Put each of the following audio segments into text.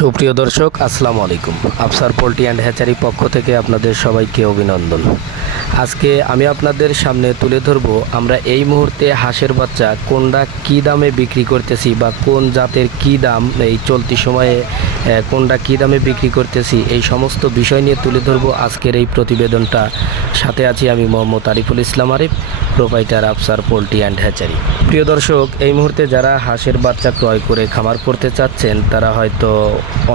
সুপ্রিয় দর্শক, আসসালামু আলাইকুম। আফসার পোল্ট্রি অ্যান্ড হ্যাচারি পক্ষ থেকে আপনাদের সবাইকে অভিনন্দন। আজকে আমি আপনাদের সামনে তুলে ধরব আমরা এই মুহূর্তে হাঁসের বাচ্চা কোনটা কী দামে বিক্রি করতেছি বা কোন জাতের কী দাম, এই চলতি সময়ে কোনটা কী দামে বিক্রি করতেছি, এই সমস্ত বিষয় নিয়ে তুলে ধরব আজকের এই প্রতিবেদনটা। সাথে আছি আমি Mohammad Ariful Islam Arif. Proprietor Afsar, poultry and hatchery. প্রিয় দর্শক, এই মুহূর্তে যারা হাঁসের বাচ্চা ক্রয় করে খামার করতে চাচ্ছেন, তারা হয়তো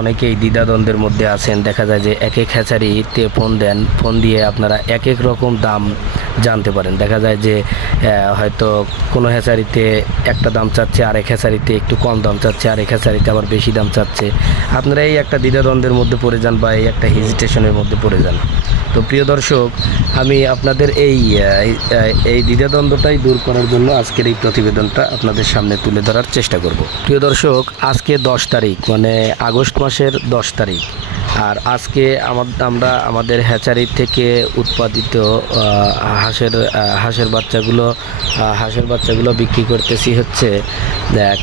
অনেকেই দ্বিধাদ্বন্দ্বের মধ্যে আছেন। দেখা যায় যে এক এক হ্যাচারিতে ফোন দেন, ফোন দিয়ে আপনারা এক এক রকম দাম জানতে পারেন। দেখা যায় যে হয়তো কোনো হ্যাচারিতে একটা দাম চাচ্ছে, আরেক হ্যাচারিতে একটু কম দাম চাচ্ছে, আরেক হ্যাচারিতে আবার বেশি দাম চাচ্ছে। আপনারা এই একটা দ্বিধাদ্বন্দ্বের মধ্যে পড়ে যান বা এই একটা হেজিটেশনের মধ্যে পড়ে যান। তো প্রিয় দর্শক, আমি আপনাদের এই এই- দ্বিধাদ্বন্দ্বটাই দূর করার জন্য আজকের এই প্রতিবেদনটা আপনাদের সামনে তুলে ধরার চেষ্টা করব। প্রিয় দর্শক, আজকে দশ তারিখ মানে আগস্ট মাসের দশ তারিখ। আর আজকে আমরা আমাদের হ্যাচারি থেকে উৎপাদিত হাঁসের হাঁসের বাচ্চাগুলো হাঁসের বাচ্চাগুলো বিক্রি করতেছি হচ্ছে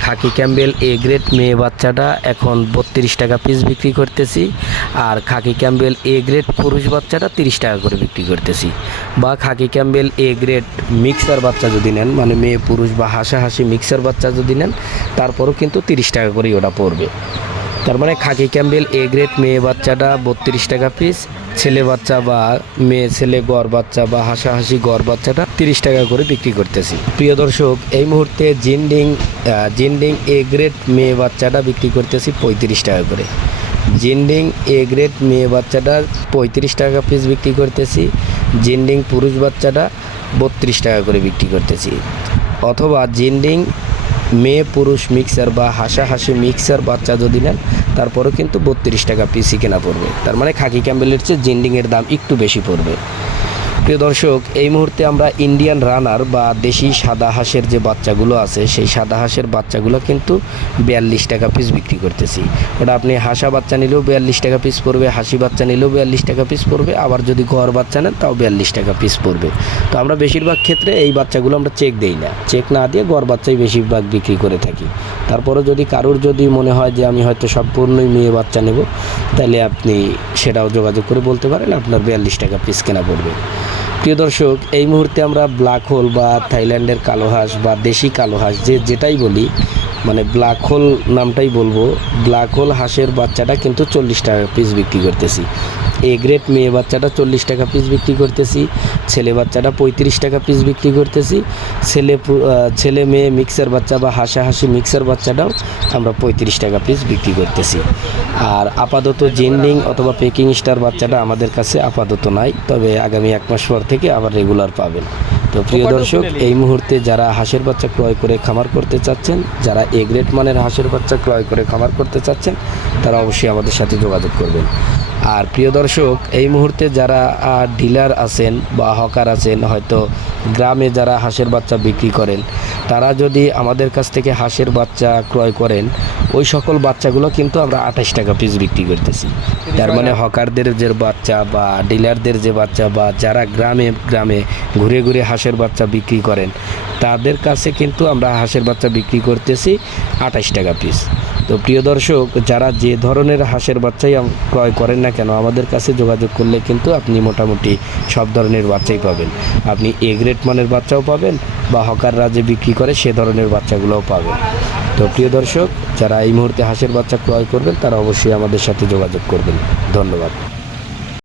খাকি ক্যাম্বেল এ গ্রেড মেয়ে বাচ্চাটা এখন বত্রিশ টাকা পিস বিক্রি করতেছি। আর খাকি ক্যাম্বেল এ গ্রেড পুরুষ বাচ্চাটা তিরিশ টাকা করে বিক্রি করতেছি। বা khaki Campbell A grade mixer বাচ্চা যদি নেন মানে মেয়ে পুরুষ বা হাসাহাসি মিক্সার বাচ্চা যদি নেন, তারপরও কিন্তু তিরিশ টাকা করেই ওটা পড়বে। তার মানে খাকি ক্যাম্বেল এ গ্রেড মেয়ে বাচ্চাটা বত্রিশ টাকা পিস ছেলে বাচ্চা বা মেয়ে, ছেলে গড় বাচ্চা বা হাসাহাসি গড় বাচ্চাটা তিরিশ টাকা করে বিক্রি করতেছি। প্রিয় দর্শক, এই মুহূর্তে জিন্ডিং জিন্ডিং এ গ্রেড মেয়ে বাচ্চাটা বিক্রি করতেছি পঁয়ত্রিশ টাকা করে। জিন্ডিং এ গ্রেড মেয়ে বাচ্চাটার পঁয়ত্রিশ টাকা পিস বিক্রি করতেছি। জিন্ডিং পুরুষ বাচ্চাটা বত্রিশ টাকা করে বিক্রি করতেছি। অথবা জিন্ডিং মেয়ে পুরুষ মিক্সার বা হাসাহাসি মিক্সার বাচ্চা যদি নেন, তারপরেও কিন্তু বত্রিশ টাকা পিসি কেনা পড়বে। তার মানে খাকি ক্যাম্বেলের চেয়ে জিন্ডিংয়ের দাম একটু বেশি পড়বে। প্রিয় দর্শক, এই মুহূর্তে আমরা ইন্ডিয়ান রানার বা দেশি সাদা হাঁসের যে বাচ্চাগুলো আছে, সেই সাদা হাঁসের বাচ্চাগুলো কিন্তু বিয়াল্লিশ টাকা পিস বিক্রি করতেছি। ওটা আপনি হাসা বাচ্চা নিলেও বিয়াল্লিশ টাকা পিস পড়বে, হাসি বাচ্চা নিলেও বিয়াল্লিশ টাকা পিস পড়বে, আবার যদি ঘর বাচ্চা নেন তাও বিয়াল্লিশ টাকা পিস পড়বে। তো আমরা বেশিরভাগ ক্ষেত্রে এই বাচ্চাগুলো আমরা চেক দেই না। চেক না দিয়ে ঘর বাচ্চাই বেশিরভাগ বিক্রি করে থাকি। তারপরে যদি কারোর যদি মনে হয় যে আমি হয়তো সম্পূর্ণই মেয়ে বাচ্চা নেব, তাহলে আপনি সেটাও যোগাযোগ করে বলতে পারেন, আপনার বিয়াল্লিশ টাকা পিস কেনা পড়বে। প্রিয় দর্শক, এই মুহূর্তে আমরা ব্ল্যাক হোল বা থাইল্যান্ডের কালো হাঁস বা দেশি কালো হাঁস যে যেটাই বলি মানে ব্ল্যাক হোল নামটাই বলব ব্ল্যাক হোল হাঁসের বাচ্চাটা কিন্তু চল্লিশ টাকা পিস বিক্রি করতেছি। এ গ্রেড মেয়ে বাচ্চাটা চল্লিশ টাকা পিস বিক্রি করতেছি ছেলে বাচ্চাটা পঁয়ত্রিশ টাকা পিস বিক্রি করতেছি ছেলে ছেলে মেয়ে মিক্সার বাচ্চা বা হাসাহাসি মিক্সার বাচ্চাটাও আমরা পঁয়ত্রিশ টাকা পিস বিক্রি করতেছি। আর আপাতত জেন্ডিং অথবা পেকিং স্টার বাচ্চাটা আমাদের কাছে আপাতত নাই তবে আগামী এক মাস পর থেকে আবার রেগুলার পাবেন। তো প্রিয় দর্শক এই মুহূর্তে যারা হাঁসের বাচ্চা ক্রয় করে খামার করতে চাচ্ছেন যারা এ গ্রেড মানের হাঁসের বাচ্চা ক্রয় করে খামার করতে চাচ্ছেন তারা অবশ্যই আমাদের সাথে যোগাযোগ করবেন। আর প্রিয় দর্শক এই মুহূর্তে যারা ডিলার আছেন বা হকার আছেন হয়তো গ্রামে যারা হাঁসের বাচ্চা বিক্রি করেন তারা যদি আমাদের কাছ থেকে হাঁসের বাচ্চা ক্রয় করেন ওই সকল বাচ্চাগুলো কিন্তু আমরা আঠাশ টাকা পিস বিক্রি করতেছি। তার মানে হকারদের যে বাচ্চা বা ডিলারদের যে বাচ্চা বা যারা গ্রামে গ্রামে ঘুরে ঘুরে হাঁসের বাচ্চা বিক্রি করেন তাদের কাছে কিন্তু আমরা হাঁসের বাচ্চা বিক্রি করতেছি আঠাশ টাকা পিস তো প্রিয় দর্শক, যারা যে ধরনের হাঁসের বাচ্চাই ক্রয় করেন না কেন, আমাদের কাছে যোগাযোগ করলে কিন্তু আপনি মোটামুটি সব ধরনের বাচ্চাই পাবেন। আপনি এ গ্রেড মানের বাচ্চাও পাবেন বা হকাররা যে বিক্রি করে সে ধরনের বাচ্চাগুলোও পাবেন। তো প্রিয় দর্শক, যারা এই মুহূর্তে হাঁসের বাচ্চা ক্রয় করবেন, তারা অবশ্যই আমাদের সাথে যোগাযোগ করবেন। ধন্যবাদ।